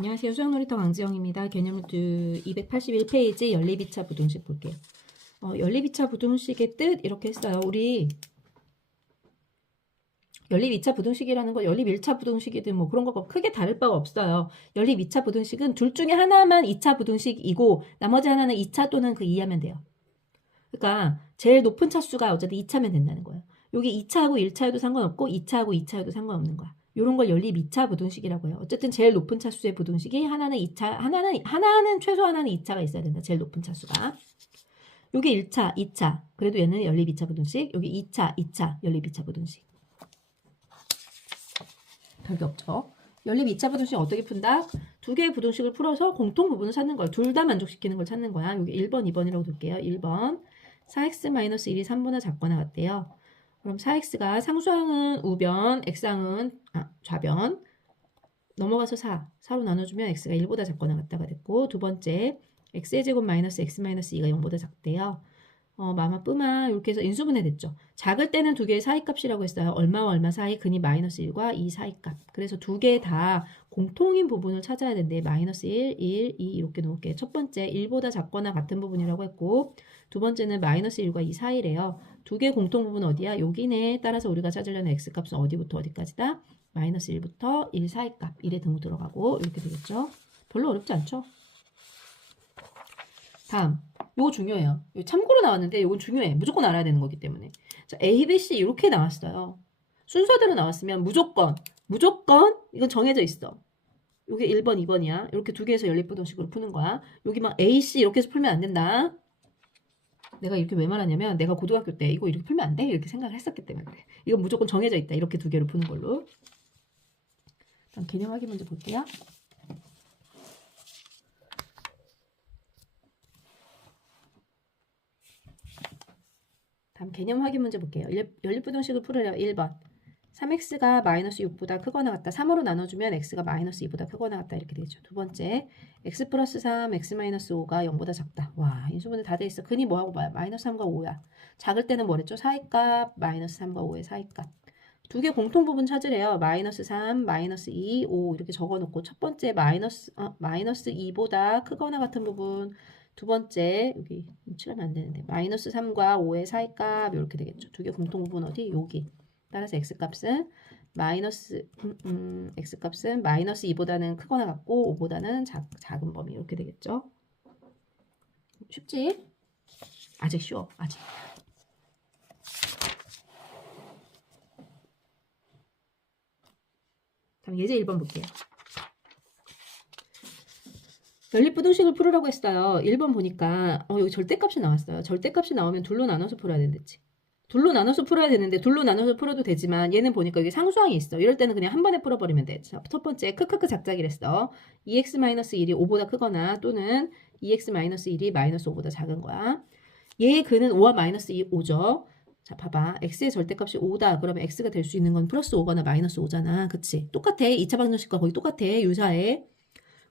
안녕하세요. 수학놀이터 강지영입니다. 개념노트 281페이지 연립이차 부등식 볼게요. 어, 연립이차 부등식의 뜻 이렇게 했어요. 우리 연립 2차 부등식이라는 건 연립 1차 부등식이든 뭐 그런 거가 크게 다를 바가 없어요. 연립 2차 부등식은 둘 중에 하나만 2차 부등식이고 나머지 하나는 2차 또는 그 이하면 돼요. 그러니까 제일 높은 차수가 어쨌든 2차면 된다는 거예요. 여기 2차하고 1차여도 상관없고 2차하고 2차여도 상관없는 거야. 요런 걸 연립 2차 부등식이라고 해요. 어쨌든 제일 높은 차수의 부등식이 하나는 2차, 하나는 하나는 최소 하나는 2차가 있어야 된다. 제일 높은 차수가. 요게 1차, 2차. 그래도 얘는 연립 2차 부등식. 여기 2차, 2차, 연립 2차 부등식. 별게 없죠. 연립 2차 부등식 어떻게 푼다? 두 개의 부등식을 풀어서 공통 부분을 찾는 거야. 둘다 만족시키는 걸 찾는 거야. 여기 1번, 2번이라고 둘게요. 1번. 4x-1이 3보다 작거나 같대요. 그럼 4x가 상수항은 우변, x항은 아, 좌변. 넘어가서 4. 4로 나눠주면 x가 1보다 작거나 같다가 됐고 두 번째 x의 제곱 마이너스 x 마이너스 2가 0보다 작대요. 어, 마마 뿌마 이렇게 해서 인수분해 됐죠. 작을 때는 두 개의 사이값이라고 했어요. 얼마와 얼마 사이 근이 마이너스 1과 2 사이값. 그래서 두 개 다 공통인 부분을 찾아야 되는데 마이너스 1, 1, 2 이렇게 놓을게요. 첫 번째 1보다 작거나 같은 부분이라고 했고 두 번째는 마이너스 1과 2 사이래요. 두 개 공통 부분 어디야? 여기네. 따라서 우리가 찾으려는 x값은 어디부터 어디까지다? 마이너스 1부터 1 사이 값 1에 등호 들어가고 이렇게 되겠죠. 별로 어렵지 않죠? 다음 요거 중요해요. 이거 참고로 나왔는데 이건 중요해. 무조건 알아야 되는 거기 때문에. 자, A, B, C 이렇게 나왔어요. 순서대로 나왔으면 무조건, 무조건 이건 정해져 있어. 이게 1번, 2번이야. 이렇게 두 개에서 연립부등식으로 푸는 거야. 여기 막 A, C 이렇게 해서 풀면 안 된다. 내가 이렇게 왜 말하냐면 내가 고등학교 때 이거 이렇게 풀면 안 돼? 이렇게 생각을 했었기 때문에 그래. 이건 무조건 정해져 있다. 이렇게 두 개로 푸는 걸로. 그럼 개념 확인 먼저 볼게요. 다음 개념 확인 문제 볼게요. 연립, 연립부등식을 풀으려 1번. 3x가 마이너스 6보다 크거나 같다. 3으로 나눠주면 x가 마이너스 2보다 크거나 같다. 이렇게 되죠. 두 번째, x 플러스 3, x 마이너스 5가 0보다 작다. 와, 인수분해 다 돼 있어. 근이 뭐하고 봐요? 마이너스 3과 5야. 작을 때는 뭐랬죠? 사이값, 마이너스 3과 5의 사이값. 두 개 공통 부분 찾으래요. 마이너스 3, 마이너스 2, 5 이렇게 적어놓고 첫 번째 마이너스, 어, 마이너스 2보다 크거나 같은 부분 두 번째 여기 칠하면 안 되는데 마이너스 3과 5의 사이값 이렇게 되겠죠. 두 개 공통 부분 어디? 여기. 따라서 x값은 마이너스 음, 음, x값은 마이너스 2보다는 크거나 같고 5보다는 작, 작은 범위 이렇게 되겠죠. 쉽지? 아직 쉬워. 아직. 다음 예제 1번 볼게요. 연립부등식을 풀으라고 했어요. 1번 보니까 어, 여기 절대값이 나왔어요. 절대값이 나오면 둘로 나눠서 풀어야 된댔지. 둘로 나눠서 풀어야 되는데 둘로 나눠서 풀어도 되지만 얘는 보니까 여기 상수항이 있어. 이럴 때는 그냥 한 번에 풀어버리면 돼. 자, 첫 번째 크크크 작작이랬어. 2x-1이 5보다 크거나 또는 2x-1이 마이너스 5보다 작은 거야. 얘의 근은 5와 마이너스 2, 5죠. 자, 봐봐. x의 절대값이 5다. 그러면 x가 될 수 있는 건 플러스 5거나 마이너스 5잖아. 그치? 똑같아. 2차 방정식과 거의 똑같아. 유사해.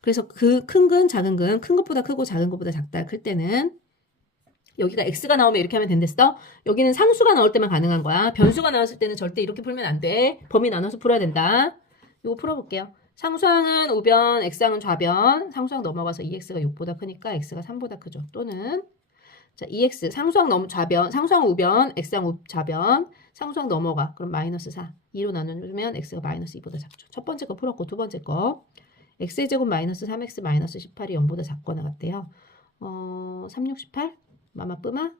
그래서 그 큰 근, 작은 근, 큰 것보다 크고 작은 것보다 작다. 클 때는 여기가 x가 나오면 이렇게 하면 된댔어. 여기는 상수가 나올 때만 가능한 거야. 변수가 나왔을 때는 절대 이렇게 풀면 안 돼. 범위 나눠서 풀어야 된다. 이거 풀어볼게요. 상수항은 우변, x항은 좌변. 상수항 넘어가서 2x가 6보다 크니까 x가 3보다 크죠. 또는 자, 2x 상수항 넘 좌변, 상수항 우변, x항 우 좌변. 상수항 넘어가. 그럼 마이너스 4. 2로 나눠주면 x가 마이너스 2보다 작죠. 첫 번째 거 풀었고 두 번째 거. x의 제곱 마이너스 3x 마이너스 18이 0보다 작거나 같대요. 어, 3, 6, 18? 마마 뿌마?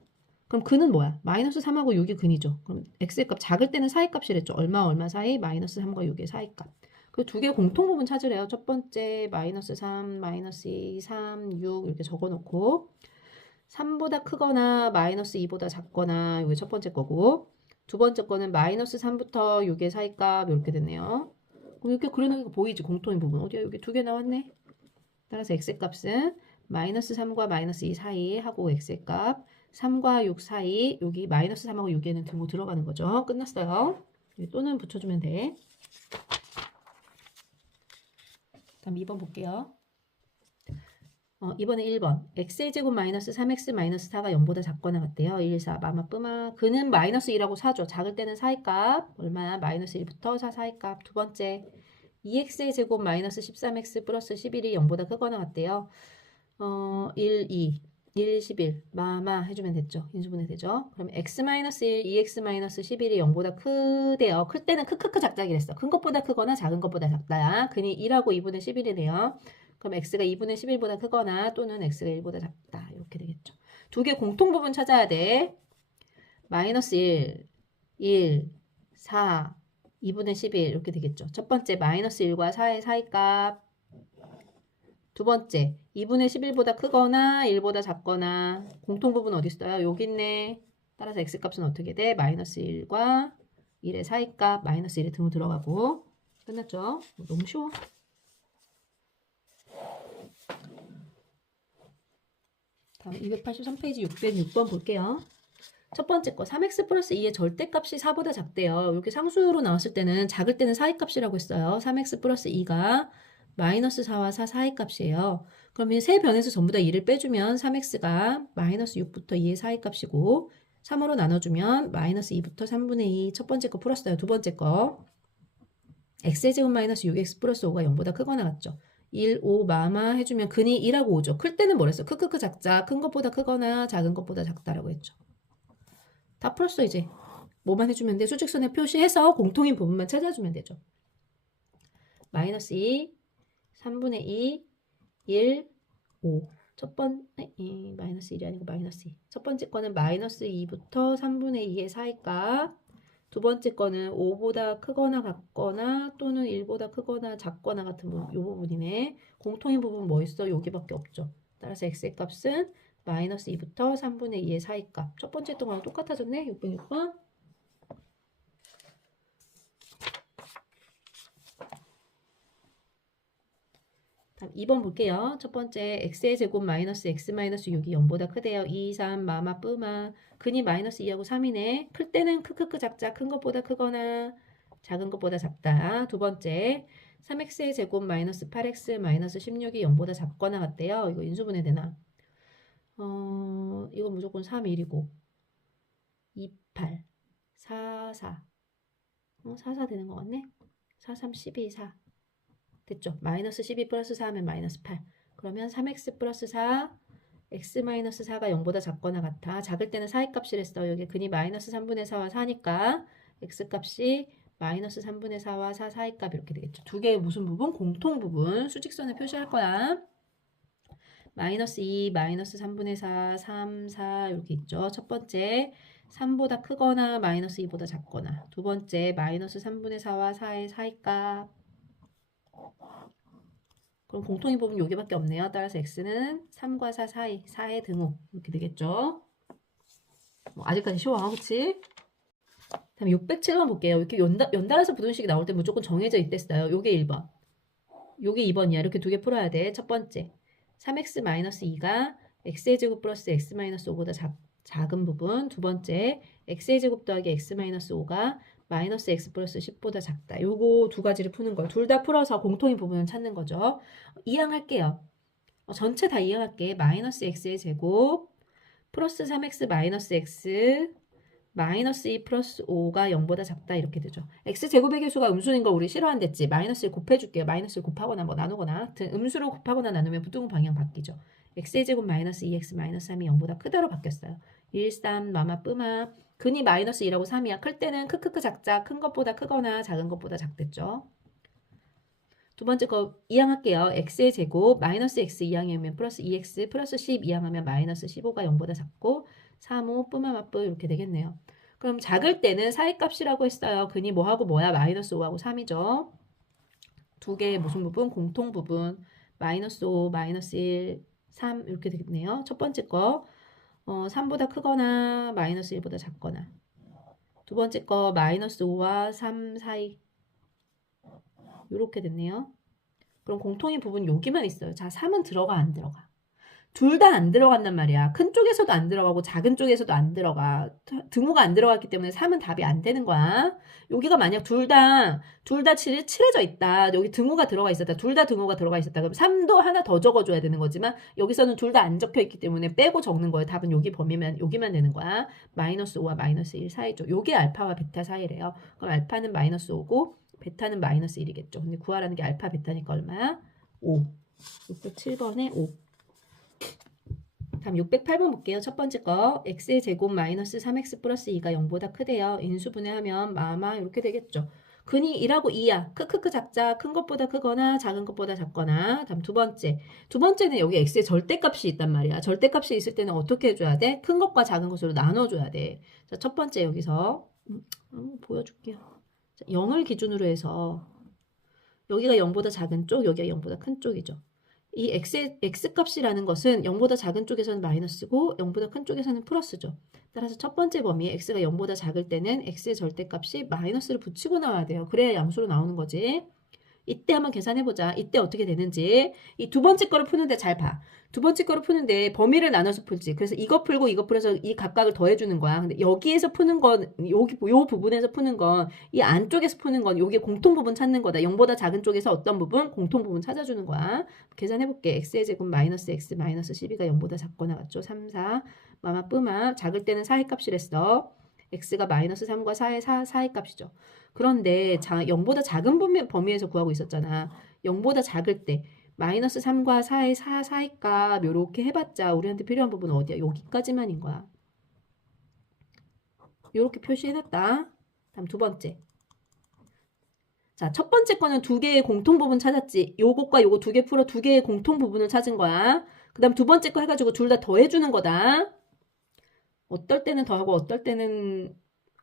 그럼 근은 뭐야? 마이너스 3하고 6이 근이죠. 그럼 x의 값 작을 때는 사이 값이랬죠. 얼마 얼마 사이? 마이너스 3과 6의 사이 값. 그 두 개 공통 부분 찾으래요. 첫 번째 마이너스 3, 마이너스 2, 3, 6 이렇게 적어놓고 3보다 크거나 마이너스 2보다 작거나 이게 첫 번째 거고 두 번째 거는 마이너스 3부터 6의 사이 값 이렇게 됐네요. 그럼 이렇게 그려놓은 거 보이지? 공통인 부분. 어디야? 여기 두 개 나왔네. 따라서 x값은 마이너스 3과 마이너스 2 사이 하고 x값 3과 6 사이 여기 마이너스 3하고 6에는 등호 들어가는 거죠. 끝났어요. 또는 붙여주면 돼. 다음 2번 볼게요. 어, 이번에 1번. x의 제곱 마이너스 3x 마이너스 4가 0보다 작거나 같대요. 1, 4, 마마 뿌마. 그는 마이너스 2라고 사죠. 작을 때는 사이값. 얼마야? 마이너스 1부터 4 사이값. 두 번째. 2x의 제곱 마이너스 13x 플러스 11이 0보다 크거나 같대요. 어, 1, 2, 1, 11, 마마 해주면 됐죠. 인수분해 되죠. 그럼 x 마이너스 1, 2x 마이너스 11이 0보다 크대요. 클 때는 크크크 작작이랬어. 큰 것보다 크거나 작은 것보다 작다야. 그니 1하고 2분의 11이네요. 그럼 x가 2분의 11보다 크거나 또는 x가 1보다 작다. 이렇게 되겠죠. 두 개 공통 부분 찾아야 돼. 마이너스 1, 1, 4, 2분의 11 이렇게 되겠죠. 첫 번째 마이너스 1과 4의 사이값 두 번째 2분의 11보다 크거나 1보다 작거나 공통 부분 어디 있어요? 여기 있네. 따라서 x값은 어떻게 돼? 마이너스 1과 1의 사이값 마이너스 1의 등호 들어가고 끝났죠? 너무 쉬워. 다음 283페이지 606번 볼게요. 첫 번째 거 3x 플러스 2의 절대값이 4보다 작대요. 이렇게 상수로 나왔을 때는 작을 때는 사이값이라고 했어요. 3x 플러스 2가 마이너스 4와 4 사이 값이에요. 그러면 세 변에서 전부 다 2를 빼주면 3x가 마이너스 6부터 2의 사이 값이고 3으로 나눠주면 마이너스 2부터 3분의 2 첫 번째 거 풀었어요. 두 번째 거 x의 제곱 마이너스 6x 플러스 5가 0보다 크거나 같죠. 1, 5, 마마 해주면 근이 2라고 오죠. 클 때는 뭐랬어? 크크크 작자. 큰 것보다 크거나 작은 것보다 작다라고 했죠. 다 풀었어 이제. 뭐만 해주면 돼? 수직선에 표시해서 공통인 부분만 찾아주면 되죠. 마이너스 2, 3분의 2, 1, 5. 첫 번째, 이 마이너스 1이 아니고 마이너스 2. 첫 번째 거는 마이너스 2부터 3분의 2의 사이값. 두 번째 거는 5보다 크거나 같거나 또는 1보다 크거나 작거나 같은 부분, 이 부분이네. 공통인 부분 뭐 있어? 여기밖에 없죠. 따라서 x의 값은 마이너스 2부터 3분의 2의 사이값. 첫 번째 동안 똑같아졌네. 606번. 다음 2번 볼게요. 첫 번째 x의 제곱 마이너스 x 마이너스 6이 0보다 크대요. 2, 3, 마마, 뿌마. 근이 마이너스 2하고 3이네. 클 때는 크크크 작자. 큰 것보다 크거나 작은 것보다 작다. 두 번째 3x의 제곱 마이너스 8x 마이너스 16이 0보다 작거나 같대요. 이거 인수분해 되나? 어, 이거 무조건 3, 1이고 2, 8, 4, 4. 어, 4, 4 되는 것 같네. 4, 3, 12, 4. 됐죠? 마이너스 12 플러스 4 하면 마이너스 8. 그러면 3x 플러스 4, x 마이너스 4가 0보다 작거나 같아. 작을 때는 4의 값을 했어. 여기 근이 마이너스 3분의 4와 4니까 x 값이 마이너스 3분의 4와 4 사이 값 이렇게 되겠죠. 두 개의 무슨 부분? 공통 부분. 수직선에 표시할 거야. 마이너스 2, 마이너스 3분의 4, 3, 4 이렇게 있죠. 첫 번째 3보다 크거나 마이너스 2보다 작거나 두 번째 마이너스 3분의 4와 4의 사이 값 그럼 공통인 부분 여기밖에 없네요. 따라서 x는 3과 4 사이, 4의 등호 이렇게 되겠죠. 뭐 아직까지 쉬워, 그치? 다음 607번 볼게요. 이렇게 연다, 연달아서 부등식이 나올 때 무조건 정해져 있댔어요. 요게 1번. 요게 2번이야. 이렇게 두 개 풀어야 돼. 첫 번째. 3x-2가 x의 제곱 플러스 x-5보다 작, 작은 부분. 두 번째. x의 제곱 더하기 x-5가 마이너스 x 플러스 10보다 작다. 요거 두 가지를 푸는 거예요. 둘 다 풀어서 공통인 부분을 찾는 거죠. 이항할게요. 어, 전체 다 이항할게. 마이너스 x의 제곱 플러스 3x 마이너스 x 마이너스 2 플러스 5가 0보다 작다 이렇게 되죠. x 제곱의 개수가 음수인 거 우리 싫어한댔지. 마이너스를 곱해줄게요. 마이너스를 곱하거나 뭐 나누거나 음수로 곱하거나 나누면 부등호 방향 바뀌죠. x의 제곱 마이너스 2x 마이너스 3이 0보다 크다로 바뀌었어요. 1, 3, 마마, 뿌마 근이 마이너스 2라고 3이야. 클 때는 크크크 작자. 큰 것보다 크거나 작은 것보다 작댔죠. 두 번째 거 이항할게요. x의 제곱 마이너스 x 이항이면 플러스 2x 플러스 10 이항하면 마이너스 15가 0보다 작고 3, 5 뿌마 마뿌 이렇게 되겠네요. 그럼 작을 때는 사이값이라고 했어요. 근이 뭐하고 뭐야? 마이너스 5하고 3이죠. 두 개의 무슨 부분? 공통 부분. 마이너스 5, 마이너스 1, 3 이렇게 되겠네요. 첫 번째 거 어, 3보다 크거나 마이너스 1보다 작거나 두 번째 거 마이너스 5와 3 사이 이렇게 됐네요. 그럼 공통인 부분 여기만 있어요. 자, 3은 들어가 안 들어가? 둘 다 안 들어간단 말이야. 큰 쪽에서도 안 들어가고 작은 쪽에서도 안 들어가. 등호가 안 들어갔기 때문에 3은 답이 안 되는 거야. 여기가 만약 둘 다, 둘 다 칠해져 있다. 여기 등호가 들어가 있었다. 둘 다 등호가 들어가 있었다. 그럼 3도 하나 더 적어줘야 되는 거지만 여기서는 둘 다 안 적혀 있기 때문에 빼고 적는 거예요. 답은 여기 범위면, 여기만 되는 거야. 마이너스 5와 마이너스 1 사이죠. 요게 알파와 베타 사이래요. 그럼 알파는 마이너스 5고 베타는 마이너스 1이겠죠. 근데 구하라는 게 알파 베타니까 얼마야? 5. 607번에 5. 다음 608번 볼게요. 첫 번째 거 x의 제곱 마이너스 3x 플러스 2가 0보다 크대요. 인수분해하면 마마 이렇게 되겠죠. 근이 1하고 2야. 크크크 작자 큰 것보다 크거나 작은 것보다 작거나 다음 두 번째 두 번째는 여기 x의 절대값이 있단 말이야. 절대값이 있을 때는 어떻게 해줘야 돼? 큰 것과 작은 것으로 나눠줘야 돼. 자, 첫 번째 여기서 음, 음, 보여줄게요. 자, 0을 기준으로 해서 여기가 0보다 작은 쪽, 여기가 0보다 큰 쪽이죠. 이 x, x 값이라는 것은 0보다 작은 쪽에서는 마이너스고 0보다 큰 쪽에서는 플러스죠. 따라서 첫 번째 범위 x가 0보다 작을 때는 x의 절대값이 마이너스를 붙이고 나와야 돼요. 그래야 양수로 나오는 거지. 이때 한번 계산해보자. 이때 어떻게 되는지. 이 두 번째 거를 푸는데 잘 봐. 두 번째 거를 푸는데 범위를 나눠서 풀지. 그래서 이거 풀고 이거 풀어서 이 각각을 더해주는 거야. 근데 여기에서 푸는 건, 여기, 요 부분에서 푸는 건, 이 안쪽에서 푸는 건, 요게 공통 부분 찾는 거다. 0보다 작은 쪽에서 어떤 부분? 공통 부분 찾아주는 거야. 계산해볼게. x의 제곱 마이너스 x 마이너스 12가 0보다 작거나 같죠? 3, 4. 마마 뿌마. 작을 때는 4의 값이랬어. X가 마이너스 3과 4의 4, 4의 값이죠. 그런데 자, 0보다 작은 범위, 범위에서 구하고 있었잖아. 0보다 작을 때 마이너스 3과 4의 4, 4의 값 요렇게 해봤자 우리한테 필요한 부분은 어디야? 여기까지만인 거야. 요렇게 표시해놨다. 다음 두 번째. 자, 첫 번째 거는 두 개의 공통 부분 찾았지. 요것과 요거 두 개 풀어 두 개의 공통 부분을 찾은 거야. 그 다음 두 번째 거 해가지고 둘 다 더해주는 거다. 어떨 때는 더하고 어떨 때는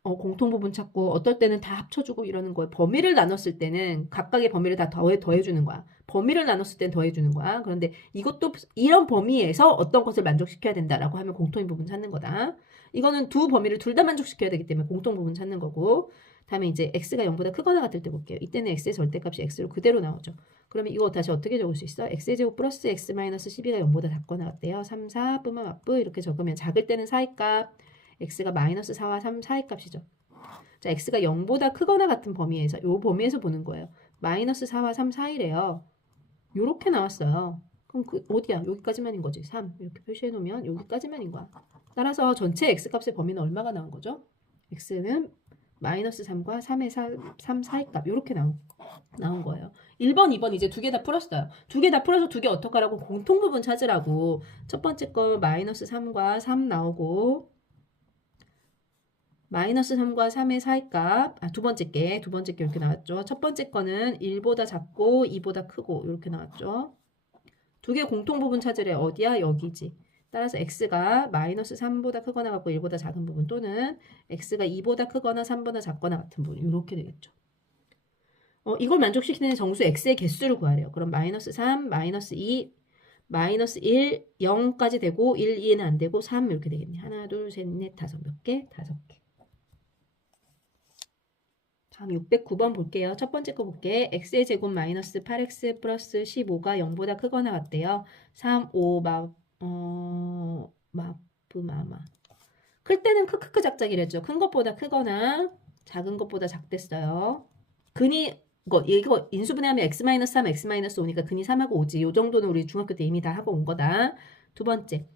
어, 공통 부분 찾고 어떨 때는 다 합쳐주고 이러는 거예요. 범위를 나눴을 때는 각각의 범위를 다 더해, 더해주는 거야. 범위를 나눴을 땐 더해주는 거야. 그런데 이것도 이런 범위에서 어떤 것을 만족시켜야 된다라고 하면 공통인 부분 찾는 거다. 이거는 두 범위를 둘 다 만족시켜야 되기 때문에 공통 부분 찾는 거고 다음에 이제 x가 0보다 크거나 같을 때 볼게요. 이때는 x의 절대값이 x로 그대로 나오죠. 그러면 이거 다시 어떻게 적을 수 있어? x의 제곱 플러스 x 마이너스 12가 0보다 작거나 같대요. 3, 4, 뿌마 마뿌 이렇게 적으면 작을 때는 4의 값, x가 마이너스 4와 3, 4의 값이죠. 자, x가 0보다 크거나 같은 범위에서 요 범위에서 보는 거예요. 마이너스 4와 3, 4이래요. 요렇게 나왔어요. 그럼 그 어디야? 여기까지만인 거지. 3 이렇게 표시해 놓으면 여기까지만인 거야. 따라서 전체 x 값의 범위는 얼마가 나온 거죠? x는 마이너스 3과 3의 4, 3, 4의 값 이렇게 나온, 나온 거예요. 1번, 2번 이제 두 개 다 풀었어요. 두 개 다 풀어서 두 개 어떡하라고 공통 부분 찾으라고 첫 번째 거 마이너스 3과 3 나오고 마이너스 3과 3의 4의 값, 아, 두 번째 게, 두 번째 게 이렇게 나왔죠. 첫 번째 거는 1보다 작고 2보다 크고 이렇게 나왔죠. 두 개 공통 부분 찾으래. 어디야? 여기지. 따라서 x가 마이너스 3보다 크거나 같고 1보다 작은 부분 또는 x가 2보다 크거나 3보다 작거나 같은 부분 이렇게 되겠죠. 어, 이걸 만족시키는 정수 x의 개수를 구하래요. 그럼 마이너스 3, 마이너스 2, 마이너스 1, 0까지 되고 1, 2는 안 되고 3 이렇게 되겠네. 하나, 둘, 셋, 넷, 다섯 몇 개? 다섯 개. 다음 609번 볼게요. 첫 번째 거 볼게. x의 제곱 마이너스 8x 플러스 15가 0보다 크거나 같대요. 3, 5, 마, 어, 마프, 마마. 클 때는 크크크 작작이랬죠. 큰 것보다 크거나 작은 것보다 작댔어요. 근이 이거, 이거 인수분해하면 x-3, x-5니까 근이 3하고 5지. 요 정도는 우리 중학교 때 이미 다 하고 온 거다. 두 번째.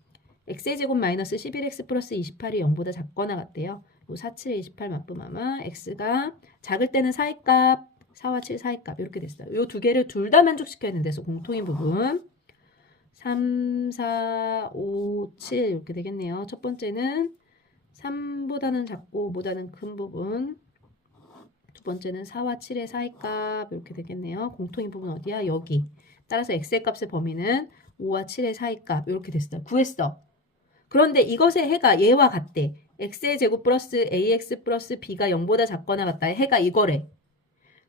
x의 제곱 마이너스 11x 플러스 28이 0보다 작거나 같대요. 요 4, 7, 28 맞부마마 x가 작을 때는 4의 값, 4와 7, 4의 값 이렇게 됐어요. 요 두 개를 둘 다 만족시켜야 되는데서 공통인 부분 3, 4, 5, 7 이렇게 되겠네요. 첫 번째는 3보다는 작고 5보다는 큰 부분 두 번째는 4와 7의 4의 값 이렇게 되겠네요. 공통인 부분 어디야? 여기. 따라서 x의 값의 범위는 5와 7의 4의 값 이렇게 됐어요. 구했어. 그런데 이것의 해가 얘와 같대. x의 제곱 플러스 ax 플러스 b가 0보다 작거나 같다의 해가 이거래.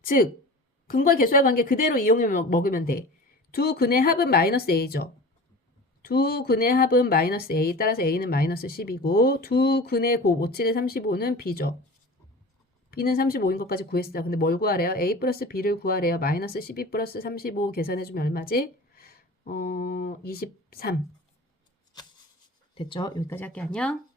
즉 근과 계수의 관계 그대로 이용해 먹- 먹으면 돼. 두 근의 합은 마이너스 a죠. 두 근의 합은 마이너스 a 따라서 a는 마이너스 10이고 두 근의 곱 5, 7의 35는 b죠. b는 35인 것까지 구했어. 근데 뭘 구하래요? a 플러스 b를 구하래요. 마이너스 12 플러스 35 계산해주면 얼마지? 어, 23. 됐죠? 여기까지 할게 안녕.